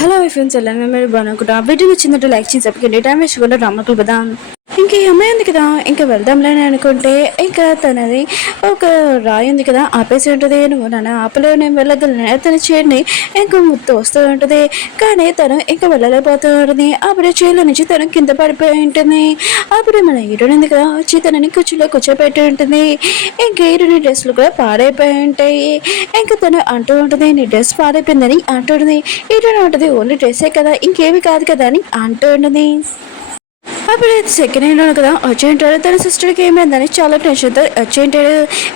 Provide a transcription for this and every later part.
Hello friends ఎలా మీరు బాగునుకుంటా video నచ్చినట్టు లైక్ చేసి సబ్స్క్రైబ్ టైం వేస్ట్ కూడా డ్రామాకులు కదా ఇంక ఈ అమ్మాయి ఉంది కదా ఇంకా వెళ్దాంలేని అనుకుంటే ఇంకా తనది ఒక రాయి ఉంది కదా ఆపేసి ఉంటుంది. నువ్వు నన్ను ఆపలేవు, నేను వెళ్ళగలను తన చేరిని ఇంకా ముత్తు వస్తూ ఉంటుంది. కానీ తను ఇంకా వెళ్ళలేకపోతూ ఉంటుంది. అప్పుడే చైర్ల నుంచి తను కింద పడిపోయి ఉంటుంది. అప్పుడు మన హీరోయిన్ ఉంది కదా వచ్చి తనని కుర్చీలో కూర్చోబెట్టి ఉంటుంది. ఇంకా హీరోయిన్ డ్రెస్లు కూడా పాడైపోయి ఉంటాయి. ఇంకా తను అంటూ ఉంటుంది నీ డ్రెస్ పాడైపోయిందని అంటుంది. హీరోయిన్ ఉంటుంది ఓన్లీ డ్రెస్సే కదా ఇంకేమి కాదు కదా అని అంటూ ఉంటుంది. అప్పుడు సెకండ్ హ్యాండ్ కదా వచ్చేంటాడు. తన సిస్టర్కి ఏమైందని చాలా టెన్షన్తో వచ్చేంటాడు.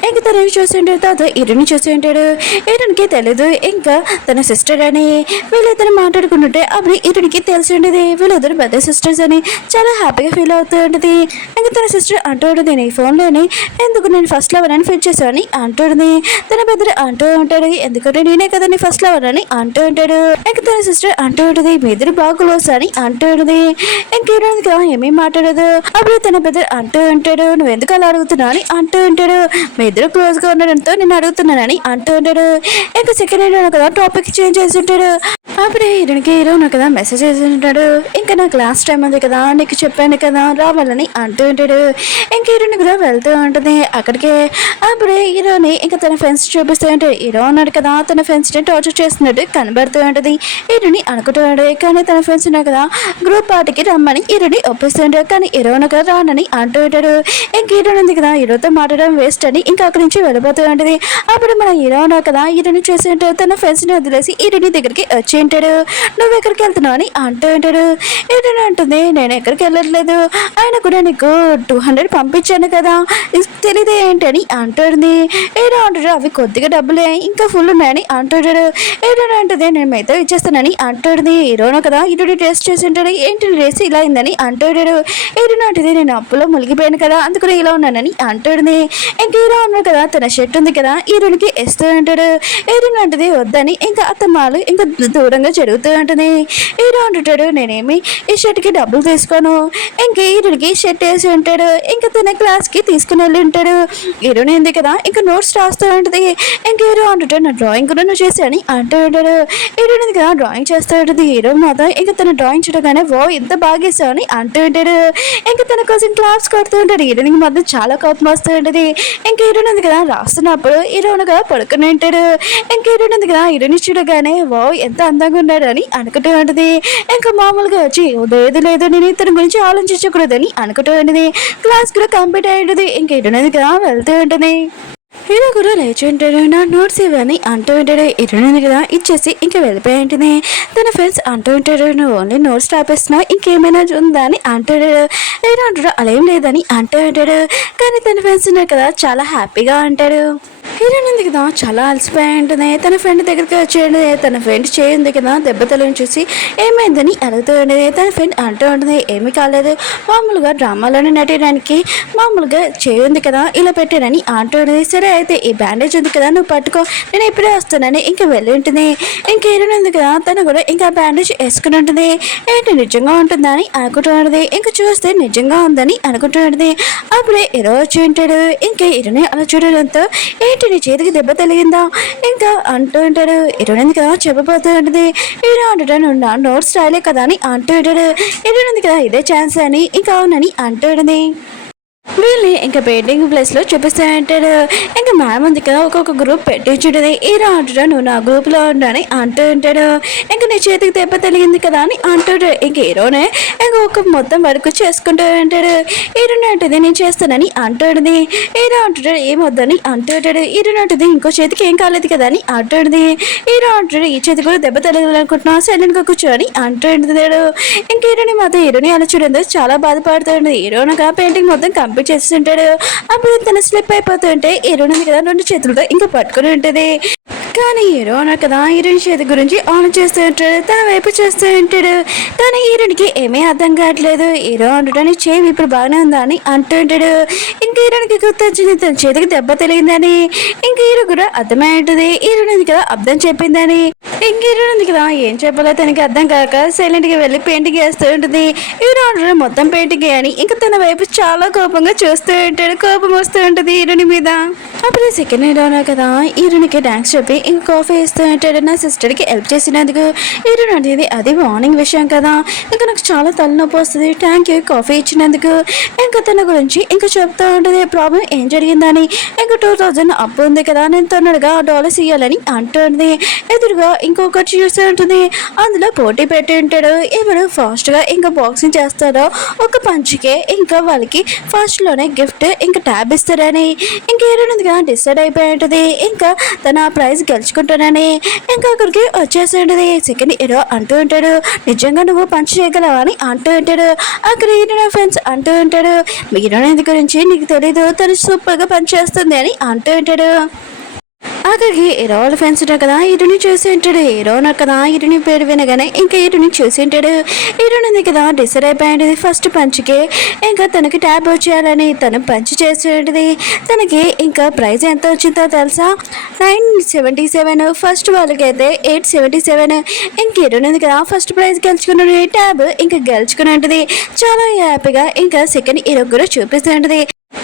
ఇంకా తనని చూసింటాడు. తర్వాత ఇరుని చూసి ఉంటాడు. ఇరునికి తెలీదు ఇంకా తన సిస్టర్ అని. వీళ్ళిద్దరు మాట్లాడుకుంటుంటే అప్పుడు ఇరునికి తెలిసి ఉండేది వీళ్ళిద్దరు పెద్ద సిస్టర్స్ అని. చాలా హ్యాపీగా ఫీల్ అవుతూ ఉంటుంది. ఇంకా తన సిస్టర్ అంటూ ఉంటుంది నీ ఫోన్లోని ఎందుకు నేను ఫస్ట్ లవర్ అని ఫీల్ చేశాను అంటుంది. తన పెద్దలు అంటూ ఉంటాడు ఎందుకంటే నేనే కదా నీ ఫస్ట్ లవర్ అని అంటూ ఉంటాడు. ఇంకా తన సిస్టర్ అంటూ ఉంటుంది మీ ఇద్దరు బాగా క్లోజ్ అని అంటూ ఉంటుంది. ఇంకేమైనా ఏమీ మాట్లాడదు. అప్పుడు తన పెద్ద అంటూ ఉంటాడు నువ్వు ఎందుకు అలా అడుగుతున్నావు అని అంటూ ఉంటాడు. మీ ఇద్దరు క్లోజ్ గా ఉండడంతో నేను అడుగుతున్నానని అంటూ ఉంటాడు. ఇంకా సెకండ్ హ్యాండ్ కదా టాపిక్ చేంజ్ చేసి ఉంటాడు. అప్పుడే హీరోకి హీరో కదా మెసేజ్ చేసి ఉంటాడు. ఇంకా నాకు లాస్ట్ టైం ఉంది కదా నీకు చెప్పాను కదా రావాలని అంటూ ఉంటాడు. ఇంకా హీరోని కూడా వెళ్తూ ఉంటుంది అక్కడికి. అప్పుడే హీరోని ఇంకా తన ఫ్రెండ్స్ చూపిస్తూ ఉంటాడు. హీరో ఉన్నాడు కదా తన ఫ్రెండ్స్ ని టార్చర్ చేస్తున్నట్టు కనబడుతూ ఉంటుంది. హీరోని అనుకుంటున్నాడు కానీ తన ఫ్రెండ్స్ ఉన్నారు కదా గ్రూప్ పార్టీకి రమ్మని హీరోని ఒప్పిస్తుంటాడు. కానీ హీరో కదా రానని అంటూ ఉంటాడు. ఇంకా హీరో ఉంది కదా హీరోతో మాట్లాడడం వేస్ట్ అని ఇంకా అక్కడి నుంచి వెళ్ళిపోతూ ఉంటుంది. అప్పుడు మన హీరో ఉన్నాడు కదా హీరోని చూసి ఉంటాడు. తన ఫ్రెండ్స్ ని వదిలేసి హీరోని దగ్గరికి వచ్చి ఉంటాడు. నువ్వు ఎక్కడికి వెళ్తున్నావు అని అంటూ ఉంటాడు. హీరోని అంటుంది నేను ఎక్కడికి వెళ్ళట్లేదు ఆయన కూడా నీకు 200 పంపించాను కదా తెలియదు ఏంటి అని అంటుంది. హీరో అంటాడు అవి కొద్దిగా డబ్బులే ఇంకా ఫుల్ ఉన్నాయని అంటుంటాడు. హీరో అంటుంది నేను మిగతా ఇచ్చేస్తానని అంటుంది. హీరోను కదా హీరోని టేస్ట్ చేసి ఉంటాడు. ఏంటి రేసి ఇలా అయిందని అంటాడు. హీరో అంటుంది నేను అప్పులో మునిగిపోయాను కదా అందుకని ఇలా ఉన్నానని అంటుంది. ఇంక హీరో ఉన్నాడు కదా తన షర్ట్ ఉంది కదా హీరోనికి వేస్తూ ఉంటాడు. హీరో అంటుంది వద్దని ఇంకా అత్తమ్మాలు ఇంకా దూరంగా జరుగుతూ ఉంటుంది. హీరో అంటుంటాడు నేనేమి ఈ షర్ట్కి డబ్బులు తీసుకోను. ఇంక హీరోకి షర్ట్ వేసి ఉంటాడు. ఇంకా తన క్లాస్కి తీసుకుని వెళ్ళి ఉంటాడు. హీరోని ఉంది కదా ఇంకా నోట్స్ రాస్తూ ఉంటుంది. ఇంక హీరో అంటుంటాడు నా డ్రాయింగ్ కూడా నువ్వు చేశాని అంటూ ఉంటాడు. హీరోని ఉంది కదా డ్రాయింగ్ చేస్తూ ఉంటుంది. హీరో మాత్రం ఇంకా తన డ్రాయింగ్ చూడగానే వో ఎంత బాగా వేసావు అని అంటూ ఉంటాడు. ఇంకా తన కోసం క్లాప్స్ కొడుతూ ఉంటాడు. హీరోనికి మాత్రం చాలా కోపం వస్తూ ఉంటుంది. ఇంకా హీరోని ఉంది కదా రాస్తున్నప్పుడు హీరోనుగా పడుకుని ఉంటాడు. ఇంకా హీరోని ఉంది కదా హీరోని చూడగానే వో ఎంత అందంగా ఉన్నాడు అని అనుకుంటూ ఉంటుంది. ఇంకా మామూలుగా వచ్చి లేదు లేదు నేను ఇతని గురించి ఆలోచించకూడదని అనుకుంటూ ఉంటుంది. క్లాస్ కూడా కంప్లీట్ అయి ఉంటుంది. ఇంకా హీరోని కదా వెళ్తూ ఉంటుంది. హీరో కూడా లేచి ఉంటాడు. నా నోట్స్ ఇవని అంటూ ఉంటాడు. హీరోని కదా ఇచ్చేసి ఇంకా వెళ్ళిపోయి ఉంటుంది. తన ఫ్రెండ్స్ అంటూ ఉంటాడు నువ్వు ఓన్లీ నోట్స్ రాపేస్తున్నావు ఇంకేమైనా ఉందా అని అంటాడు. హీరో అంటాడు అలా ఏం లేదని అంటూ ఉంటాడు. కానీ తన ఫ్రెండ్స్ ఉన్నారు కదా చాలా హ్యాపీగా అంటాడు. హీరోయిన్ ఉంది కదా చాలా అలసిపోయి ఉంటుంది. తన ఫ్రెండ్ దగ్గరికి వచ్చేది. తన ఫ్రెండ్ చేయింది కదా దెబ్బతలను చూసి ఏమైందని అడుగుతూ ఉండేది. తన ఫ్రెండ్ అంటూ ఉంటుంది ఏమీ కాలేదు మామూలుగా డ్రామాలోనే నటించడానికి మామూలుగా చేయింది కదా ఇలా పెట్టానని అంటూ ఉండేది. సరే అయితే ఈ బ్యాండేజ్ ఉంది కదా నువ్వు పట్టుకో నేను ఇప్పుడే వస్తానని ఇంకా వెళ్ళి ఉంటుంది. ఇంకా హీరోయిన్ ఉంది కదా తను కూడా ఇంకా బ్యాండేజ్ వేసుకుని ఉంటుంది. ఏంటి నిజంగా ఉంటుందా అని అనుకుంటూ ఉంటుంది. ఇంకా చూస్తే నిజంగా ఉందని అనుకుంటూ ఉంటుంది. అప్పుడే హీరో వచ్చి ఉంటాడు. ఇంకా హీరోని అలా చూడడంతో ఏంటి నీ చేతికి దెబ్బ తగిలిందా ఇంకా అంటూ ఉంటాడు. హీరోయిన్ కదా చెప్పబోతూ ఉంటుంది. హీరో అంటాడు నువ్వు నా నోట్స్ రాయలే కదా అని అంటూ ఉంటాడు. హీరోయిన్ కదా ఇదే ఛాన్స్ అని ఇంకా అవునని అంటూ ఉంటుంది. వీళ్ళని ఇంకా పెయింటింగ్ ప్లేస్లో చూపిస్తూ ఉంటాడు. ఇంకా మ్యామ్ ఉంది కదా ఒక్కొక్క గ్రూప్ పెట్టించుంటుంది. హీరో అంటాడు నువ్వు నా గ్రూప్లో ఉండని అంటూ ఉంటాడు. ఇంకా నీ చేతికి దెబ్బ తగిలింది కదా అని అంటాడు. ఇంక హీరోనే ఇంకా ఒక మొత్తం వర్క్ చేసుకుంటూ ఉంటాడు. హీరోని అంటుంది నేను చేస్తానని అంటుంది. హీరో అంటాడు ఏమొద్దని అంటుంటాడు. హీరోని అంటుంది ఇంకో చేతికి ఏం కాలేదు కదా అని అంటుంది. హీరో అంటాడు ఈ చేతి కూడా దెబ్బ తగిలాలనుకుంటున్నా సైలెంట్గా కూర్చొని అంటుంటాడు. ఇంక హీరోని మాత్రం హీరోని అలా చూడండి చాలా బాధపడుతుంది. హీరోనగా పెయింటింగ్ మొత్తం కంప్లీట్ చేస్తుంటాడు. అప్పుడు తన స్లిప్ అయిపోతుంటే హీరోయిన్ కదా 2 చేతులతో ఇంకా పట్టుకుని ఉంటుంది. కానీ హీరో అన్నారు కదా హీరోయిన్ చేతి గురించి ఆన్ చేస్తూ ఉంటాడు. తన వైపు చేస్తూ ఉంటాడు. కానీ హీరోయిన్కి ఏమీ అర్థం కావట్లేదు. హీరో అంటాడని చేయి ఇప్పుడు బాగానే ఉందా అని అంటూ ఉంటాడు. ఇంకా హీరోయిన్కి గుర్తొచ్చింది తన చేతికి దెబ్బ తెలిగిందని. ఇంకా హీరో కూడా అర్థమై ఉంటుంది. హీరోయిన్ కదా అర్థం చెప్పిందని. ఇంక హీరోయిన్ ఉంది కదా ఏం చెప్పాలో తనకి అర్థం కాక సైలెంట్గా వెళ్ళి పెయింటింగ్ వేస్తూ ఉంటుంది. హీరో అంటాడు మొత్తం పెయింటింగ్ అని ఇంకా తన వైపు చాలా కోపంగా చూస్తూ ఉంటాడు. కోపం వస్తూ ఉంటుంది హీరోని మీద. అప్పుడు సెకండ్ హీరో కదా హీరోనికి డాన్స్ చెప్పి ఇంకా కాఫీ ఇస్తూ ఉంటాడు. నా సిస్టర్కి హెల్ప్ చేసినందుకు హీరోయిన్ అనేది అది మార్నింగ్ విషయం కదా, ఇంకా నాకు చాలా తలనొప్పి వస్తుంది, థ్యాంక్ యూ కాఫీ ఇచ్చినందుకు. ఇంకా తన గురించి ఇంకా చెప్తూ ఉంటుంది ప్రాబ్లం ఏం జరిగిందని. ఇంకా 2000 అప్పు ఉంది కదా, నేను తొందరగా డాలర్స్ ఇవ్వాలని అంటుంది. ఎదురుగా ఇంకొకటి చూస్తూ ఉంటుంది, అందులో పోటీ పెట్టి ఉంటాడు. ఎవరు ఫాస్ట్గా ఇంకా బాక్సింగ్ చేస్తారో ఒక పంచికే ఇంకా వాళ్ళకి ఫస్ట్లోనే గిఫ్ట్ ఇంకా ట్యాబ్ ఇస్తారని ఇంకా హీరోయిన్గా డిసైడ్ అయిపోయి ఉంటుంది. ఇంకా తన ప్రైజ్ గెలుచుకుంటానని ఇంకా అక్కడికి వచ్చేసి ఉంటుంది. సెకండ్ హీరో అంటూ ఉంటాడు, నిజంగా నువ్వు పంచ్ చేయగలవా అని అంటూ ఉంటాడు. అక్కడ హీరోయిన్ ఫ్రెండ్స్ అంటూ ఉంటాడు, హీరోయిన్ గురించి నీకు తెలీదు, తను సూపర్గా పంచ్ చేస్తుంది అని అంటూ ఉంటాడు. అక్కడికి హీరో వాళ్ళ ఫ్రెండ్స్ ఉంటారు కదా, హీరోని చూసి ఉంటాడు. హీరో ఉన్నారు కదా, హీరోని పేరు వినగానే ఇంకా హీరోని చూసి ఉంటాడు. హీరోని ఉంది కదా డిసైడ్ అయిపోయింది ఫస్ట్ పంచ్కి ఇంకా తనకి ట్యాబ్ వచ్చేయాలని తను పంచ్ చేసి ఉంటుంది. తనకి ఇంకా ప్రైజ్ ఎంత వచ్చిందో తెలుసా, 977. ఫస్ట్ వాళ్ళకి అయితే 877. ఇంక హీరోని ఉంది కదా ఫస్ట్ ప్రైజ్ గెలుచుకున్న ట్యాబ్ ఇంకా గెలుచుకుని ఉంటుంది. చాలా హ్యాపీగా ఇంకా సెకండ్ హీరో కూడా చూపిస్తూ ఉంటుంది.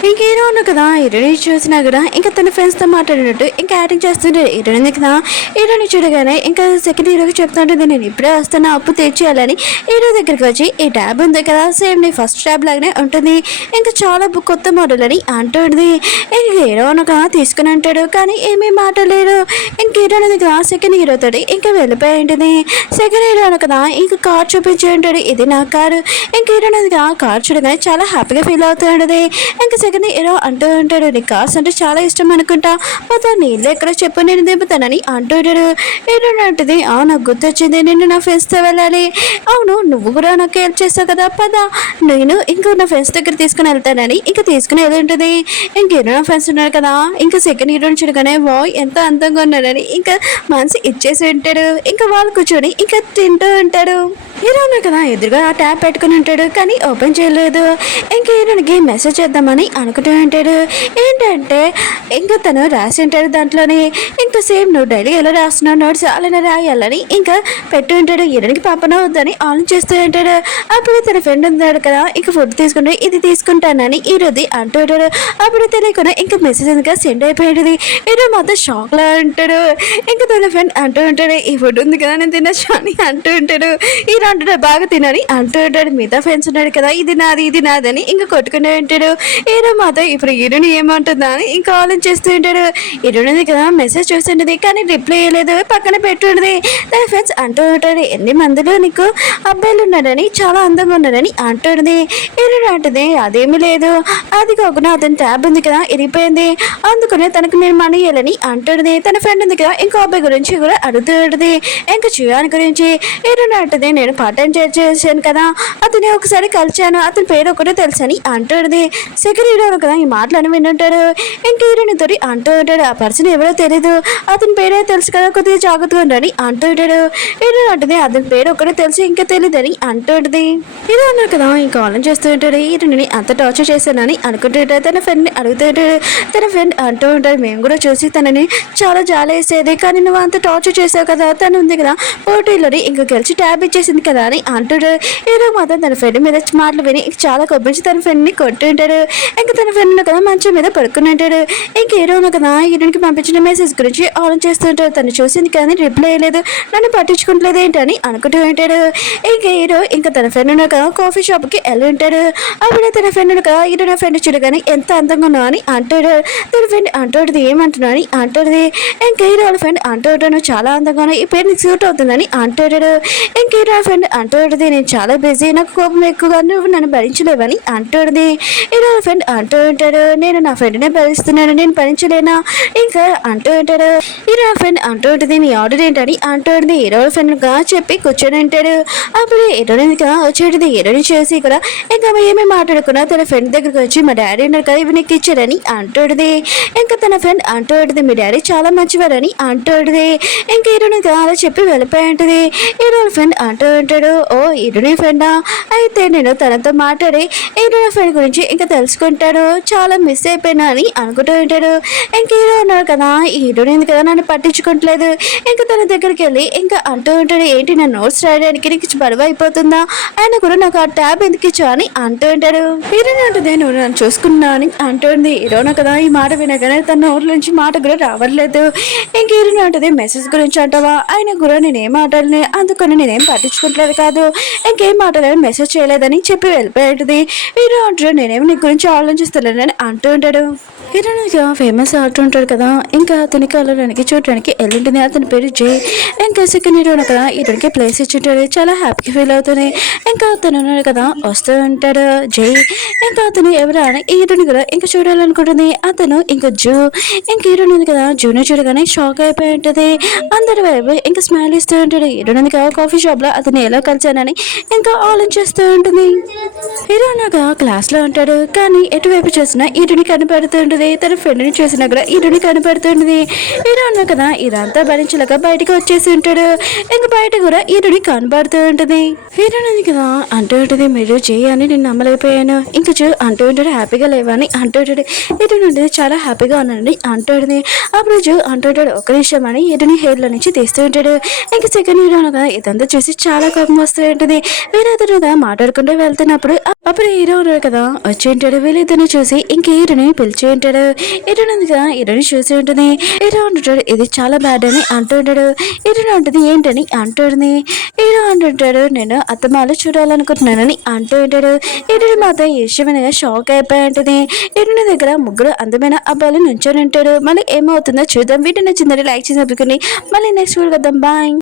ఇంక హీరో ఉన్నా కదా, హీరోని చూసినా కూడా ఇంకా తన ఫ్రెండ్స్తో మాట్లాడినట్టు ఇంకా యాక్టింగ్ చేస్తుంటే హీరోని కదా, హీరోని చూడగానే ఇంకా సెకండ్ హీరోకి చెప్తుంటుంది, నేను ఇప్పుడే వస్తాను అప్పు తెచ్చేయాలని. హీరో దగ్గరికి వచ్చి ఈ ట్యాబ్ ఉంది కదా సేమ్ నీ ఫస్ట్ ట్యాబ్ లాగానే ఉంటుంది, ఇంకా చాలా కొత్త మోడల్ అని అంటుంది. ఇంక హీరో ఉన్నా కదా తీసుకుని అంటాడు, కానీ ఏమీ మాట్లాడలేరు. ఇంక హీరోని కదా సెకండ్ హీరోతో ఇంకా వెళ్ళిపోయి ఉంటుంది. సెకండ్ హీరో ఉన్నా కదా ఇంకా కార్ చూపించి ఉంటాడు, ఇది నా కారు. ఇంక హీరోని కదా కార్ చూడగానే చాలా హ్యాపీగా ఫీల్ అవుతూ ఉంటుంది. ఇంకా సెకండ్ హీరో అంటూ ఉంటాడు, నీ కార్స్ అంటే చాలా ఇష్టం అనుకుంటా, మొత్తం నీళ్ళు ఎక్కడ చెప్పు నేను దింపుతానని అంటూ ఉంటాడు. హీరో అంటుంది, నాకు గుర్తొచ్చింది, నేను నా ఫ్రెండ్స్తో వెళ్ళాలి. అవును నువ్వు కూడా నాకు హెల్ప్ చేస్తావు కదా, పద నేను ఇంకా నా ఫ్రెండ్స్ దగ్గర తీసుకుని వెళ్తానని ఇంకా తీసుకుని వెళ్ళి ఉంటుంది. ఇంక హీరో నా ఫ్రెండ్స్ ఉన్నారు కదా, ఇంకా సెకండ్ హీరోని చూడగానే వాయ్ ఎంత అందంగా ఉన్నాడని ఇంకా మనసు ఇచ్చేసి ఉంటాడు. ఇంకా వాళ్ళు కూర్చొని ఇంకా తింటూ ఉంటాడు. హీరో ఉన్నారు కదా ఎదురుగా ఆ ట్యాబ్ పెట్టుకుని ఉంటాడు, కానీ ఓపెన్ చేయలేదు. ఇంక హీరోనికి మెసేజ్ చేద్దామని అనుకుంటూ ఉంటాడు. ఏంటంటే ఇంకా తను రాసి ఉంటాడు దాంట్లోనే, ఇంకా సేమ్ నువ్వు డైలీ ఎలా రాస్తున్నావు నోట్స్ అలానే రాయాలని ఇంకా పెట్టు ఉంటాడు. హీరోనికి పాపన వద్దని ఆన్ చేస్తూ ఉంటాడు. అప్పుడు తన ఫ్రెండ్ ఉన్నాడు కదా ఇంకా ఫుడ్ తీసుకుంటే ఇది తీసుకుంటానని హీరోది అంటూ ఉంటాడు. అప్పుడు తెలియకుండా ఇంకా మెసేజ్ ఇంకా సెండ్ అయిపోయేది. హీరో మాత్రం షాక్ లా ఉంటాడు. ఇంకా తన ఫ్రెండ్ అంటూ ఉంటాడు, ఈ ఫుడ్ ఉంది కదా నేను తినచ్చు అని అంటూ ఉంటాడు. హీరో అంటాడు బాగా తినని అంటూ ఉంటాడు. మిగతా ఫ్రెండ్స్ ఉన్నాడు కదా ఇది నాదని ఇంకా కొట్టుకునే ఉంటాడు. హీరో మాత్రం ఇప్పుడు హీరోని ఏమంటుందా అని ఇంకా ఆలోచిస్తూ ఉంటాడు. హీరోని కదా మెసేజ్ చూస్తుంటది, కానీ రిప్లై చేయలేదు, పక్కన పెట్టుంటది. తన ఫ్రెండ్స్ అంటూ ఉంటాడు, ఎన్ని మందిలో నీకు అబ్బాయిలు ఉన్నాడని చాలా అందంగా ఉన్నాడని అంటుంది. హీరోని అంటుంది, అదేమీ లేదు, అది కాకుండా అతని ట్యాబ్ ఉంది కదా ఇరిగిపోయింది, అందుకనే తనకు నేను మనీ ఇవ్వాలని అంటుంది. తన ఫ్రెండ్ ఉంది కదా ఇంకో అబ్బాయి గురించి కూడా అడుగుతూ ఉంటుంది, ఇంకా చూయాని గురించి. హీరోని అంటుంది, నేను పార్ట్ టైం చేశాను కదా, అతని ఒకసారి కలిశాను, అతని పేరు ఒకటే తెలుసు అని అంటుంది. సెకండ్ హీరో కదా ఈ మాటలను వింటుంటాడు. ఇంక హీరోని తోటి అంటూ ఉంటాడు, ఆ పర్సన్ ఎవరో తెలీదు, అతని పేరే తెలుసు కదా కొద్దిగా జాగ్రత్తగా ఉండని అంటూ ఉంటాడు. హీరో అంటుంది, అతని పేరు ఒకటే తెలుసు ఇంకా తెలియదని అంటుంది. హీరో అన్నారు కదా ఇంకా ఆలోచన చేస్తూ ఉంటాడు, హీరోని అంత టార్చర్ చేశానని అనుకుంటూ ఉంటాడు. తన ఫ్రెండ్ని అడుగుతూ ఉంటాడు. తన ఫ్రెండ్ అంటూ ఉంటాడు, మేము కూడా చూసి తనని చాలా జాలేసేది, కానీ నువ్వు అంత టార్చర్ చేసావు కదా, తను ఉంది కదా పోటీలోని ఇంకా గెలిచి ట్యాబ్ ఇచ్చేసింది కదా అని అంటాడు. హీరో మాత్రం తన ఫ్రెండ్ మీద మాటలు విని చాలా కొబ్బరించి తన ఫ్రెండ్ని కొట్టుంటాడు. ఇంకా తన ఫ్రెండ్ కదా మంచం మీద పడుకుని ఉంటాడు. ఇంక హీరోను కదా హీరోనికి పంపించిన మెసేజ్ గురించి ఆలోచన చేస్తుంటాడు. తను చూసింది కానీ రిప్లై అయ్యలేదు, నన్ను పట్టించుకుంటలేదు ఏంటని అనుకుంటూ ఉంటాడు. ఇంక హీరో ఇంకా తన ఫ్రెండ్ కదా కాఫీ షాప్కి వెళ్ళి ఉంటాడు. అప్పుడే తన ఫ్రెండ్ కదా హీరో నా ఫ్రెండ్ చూడగానే ఎంత అందంగా ఉన్నావు అని అంటాడు. తన ఫ్రెండ్ అంటుంది, ఏమంటున్నావు అని అంటుంది. ఇంక హీరో వాళ్ళ ఫ్రెండ్ అంటూ ఉంటాను, చాలా అందంగా ఉన్నావు, ఈ పేరు నీకు సూట్ అవుతుందని అంటాడు. ఇంక హీరో ఫ్రెండ్ అంటూ ఉంటుంది, నేను చాలా బిజీ, నాకు కోపం ఎక్కువగా, నువ్వు నన్ను భరించలేవని అంటుంది. హీరో ఫ్రెండ్ అంటూ ఉంటాడు, నేను నా ఫ్రెండ్నే భరిస్తున్నాను, నేను భరించలేనా ఇంకా అంటూ ఉంటాడు. హీరో ఫ్రెండ్ అంటూ ఉంటుంది, నీ ఆర్డర్ ఏంటని అంటూ ఉంటుంది. హీరో ఫ్రెండ్గా చెప్పి కూర్చొని ఉంటాడు. అప్పుడు హీరోయిన్గా వచ్చేది. హీరోని చేసి కూడా ఇంకా ఏమీ మాట్లాడుకున్నా తన ఫ్రెండ్ దగ్గరికి వచ్చి, మా డాడీ ఉన్నారు కదా ఇవి నీకు ఇచ్చారని అంటుంది. ఇంకా తన ఫ్రెండ్ అంటూ ఉంటుంది, మీ డాడీ చాలా మంచివారని అంటుంది. ఇంకా హీరోయిన్గా అలా చెప్పి వెళ్ళిపోయి ఉంటుంది. హీరో ఫ్రెండ్ అంటూ ఉంటాడు. ఓ హీరోని ఫ్రెండా, అయితే నేను తనతో మాట్లాడి హీరోని ఫ్రెండ్ గురించి ఇంకా తెలుసుకుంటాడు. చాలా మిస్ అయిపోయినా అని అనుకుంటూ ఉంటాడు. ఇంక హీరో ఉన్నాడు కదా, ఈ హీరోని ఉంది కదా నన్ను పట్టించుకోవట్లేదు. ఇంకా తన దగ్గరికి వెళ్ళి ఇంకా అంటూ ఉంటాడు, ఏంటి నా నోట్స్ రాయడానికి నీకు బరువు అయిపోతుందా, ఆయన కూడా నాకు ఆ ట్యాబ్ ఎందుకు ఇచ్చా అని అంటూ ఉంటాడు. హీరోని ఉంటుంది, నువ్వు నన్ను చూసుకున్నా అని అంటుంది. హీరోనా కదా ఈ మాట వినగానే తన నోట్ల నుంచి మాట కూడా రావట్లేదు. ఇంక హీరోని ఉంటుంది, మెసేజ్ గురించి అంటావా, ఆయన కూడా నేనేం మాట్లాడలే, అందుకని నేనేం పట్టించుకోవట్లేదు కాదు, ఇంకేం మాట్లాడని మెసేజ్ చేయలేదని చెప్పి వెళ్ళిపోయేది. హీరో అంటాడు, నేనేమి నీ గురించి ఆలోచిస్తలేనని అంటూ ఉంటాడు. హీరోనిగా ఫేమస్ ఆడుతూ ఉంటాడు కదా, ఇంకా అతనికి కలవడానికి చూడడానికి వెళ్ళింటుంది. అతని పేరు జై. ఇంకా సెకండ్ హీరో కదా హీరోనికి ప్లేస్ ఇచ్చింటాడు. చాలా హ్యాపీ ఫీల్ అవుతుంది. ఇంకా అతను ఉన్నాడు కదా వస్తూ ఉంటాడు జై. ఇంకా అతను ఎవరు అని హీరోని కూడా ఇంకా చూడాలనుకుంటుంది. అతను ఇంకా జూ. ఇంక హీరోని ఉంది కదా జూని చూడగానే షాక్ అయిపోయి ఉంటుంది. అందరి వైపు ఇంకా స్మైల్ ఇస్తూ ఉంటాడు. హీరోని కదా కాఫీ షాప్ లో అతను ఎలా కలిసానని ఇంకా ఆలోచిస్తూ ఉంటుంది. హీరో నాగా క్లాస్ లో ఉంటాడు, కానీ ఎటువైపు చూసినా హీరోని కనపడుతూ ఉంటుంది. తన ఫ్రెండ్ ని చూసినా కూడా హీరోని కనపడుతుంది. హీరో అన్నా కదా ఇదంతా భరించలేక బయటకు వచ్చేసి ఉంటాడు. ఇంకా బయట కూడా హీరోని కనపడుతూ ఉంటుంది. హీరోని కదా అంటూ ఉంటుంది, మీరు చేయని నేను నమ్మలేకపోయాను. ఇంకా చూ అంటూ ఉంటాడు, హ్యాపీగా లేవని అంటూ ఉంటాడు. హీరోని ఉంటుంది, చాలా హ్యాపీగా ఉన్నానని అంటూ ఉంటుంది. అప్పుడు చూ అంటూ ఉంటాడు, ఒక నిమిషం అని హీరోని హెయిర్ లో నుంచి తీస్తూ ఉంటాడు. ఇంకా సెకండ్ హీరో కదా ఇదంతా చూసి చాలా కోపం వస్తూ ఉంటుంది. వీళ్ళిద్దరు కదా మాట్లాడుకుంటూ వెళ్తున్నప్పుడు అప్పుడు హీరో ఉన్నాడు కదా వచ్చి ఉంటాడు. వీళ్ళిద్దరిని చూసి ఇంక హీరోని పిలిచి ఉంటాడు. హీరోని ఉంది కదా హీరోని చూసి ఉంటుంది. హీరో అంటుంటాడు, ఇది చాలా బ్యాడ్ అని అంటూ ఉంటాడు. హీరోని ఉంటుంది, ఏంటని అంటుంది. హీరో అంటుంటాడు, నేను అత్తమాలు చూడాలనుకుంటున్నానని అంటూ ఉంటాడు. హీరోని మాత్రం ఈ విషయమైన షాక్ అయిపోయి ఉంటుంది. హీరోని దగ్గర ముగ్గురు అందమైన అబ్బాయిలు నుంచొని ఉంటాడు. మళ్ళీ ఏమవుతుందో చూద్దాం. వీటిని నచ్చిందని లైక్ చేసి మళ్ళీ నెక్స్ట్ వీడియో కద్దాం. బాయ్.